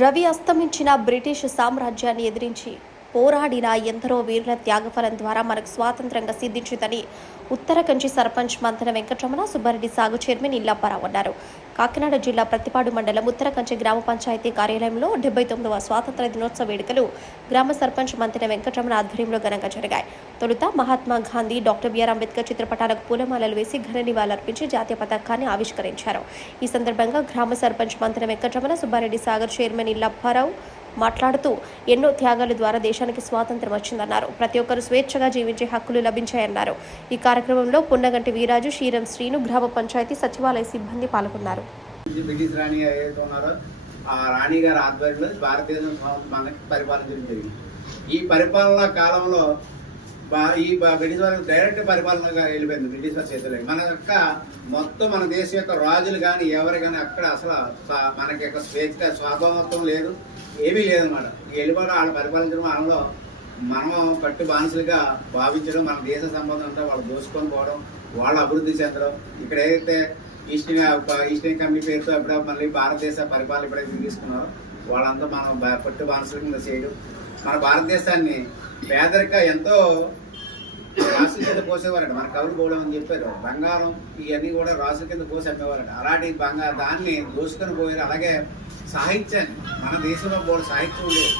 Ravi అస్తమించిన British సామ్రాజ్యాన్ని ఎదిరించి పోరాడిన ఎందరో వీరుల త్యాగఫలం ద్వారా మనకు స్వాతంత్రంగా సిద్ధించిందని ఉత్తర కంచి సర్పంచ్ మంతెన వెంకటరమణ సుబ్బారెడ్డి సాగు చైర్మన్ ఇల్లాప్పారావు అన్నారు. కాకినాడ జిల్లా ప్రతిపాడు మండలం ఉత్తర కంచి గ్రామ పంచాయతీ కార్యాలయంలో 79వ స్వాతంత్ర దినోత్సవ వేడుకలు గ్రామ సర్పంచ్ మంతెన వెంకటరమణ ఆధ్వర్యంలో ఘనంగా జరిగాయి. తొలుత మహాత్మా గాంధీ, డాక్టర్ బిఆర్ అంబేద్కర్ చిత్రపటాలకు పూలమాలలు వేసి ఘన నివాళులర్పించి జాతీయ పతాకాన్ని ఆవిష్కరించారు. ఈ సందర్భంగా గ్రామ సర్పంచ్ మంతెన వెంకటరమణ సుబ్బారెడ్డి సాగర్ చైర్మన్ ఇల్లాప్పారావు మాట్లాడుతూ ఎన్నో త్యాగాల ద్వారా దేశానికి స్వాతంత్రం వచ్చిందన్నారు. ప్రతి ఒక్కరూ స్వేచ్ఛగా జీవించే హక్కులు లభించాయన్నారు. ఈ కార్యక్రమంలో పున్నగంటి వీరాజు, శ్రీరం శ్రీను, గ్రామ పంచాయతీ సచివాలయ సిబ్బంది పాల్గొన్నారు. బ్రిటిష్ రాణి ఏదైతే ఉన్నారో ఆ రాణి గారి ఆధ్వర్యంలో భారతదేశం మనకి పరిపాలించడం జరిగింది. ఈ పరిపాలనా కాలంలో ఈ బ్రిటిష్ వారికి డైరెక్ట్ పరిపాలనగా వెళ్ళిపోయింది. బ్రిటిష్ వారి చేతిలో మన యొక్క మొత్తం మన దేశం యొక్క రాజులు కానీ ఎవరు కానీ అక్కడ అసలు మనకి యొక్క స్వేచ్ఛ స్వాభావత్వం లేదు, ఏమీ లేదన్నమాట. వెళ్ళిపోవడం వాళ్ళు పరిపాలించడం వాళ్ళలో మనం పట్టు బానిసలుగా భావించడం, మన దేశ సంపద అంతా వాళ్ళు దోసుకొని పోవడం, వాళ్ళు అభివృద్ధి చెందడం. ఇక్కడ ఏదైతే ఈస్టర్న్ కమిటీ పేరుతో ఎప్పుడో మళ్ళీ భారతదేశ పరిపాలన ఎప్పుడైతే తీసుకున్నారో వాళ్ళంతా మనం పట్టు బానిసల కింద చేయడం, మన భారతదేశాన్ని పేదరిక ఎంతో రాసుల కింద పోసేవారట. మన కవులు పోవడం అని చెప్పారు. బంగారం ఇవన్నీ కూడా రాసుల కింద పోసి అమ్మేవారట. అలాంటి దాన్ని దోసుకొని పోయారు. అలాగే సాహిత్యాన్ని మన దేశంలో బోర్డు సాహిత్యం లేదు.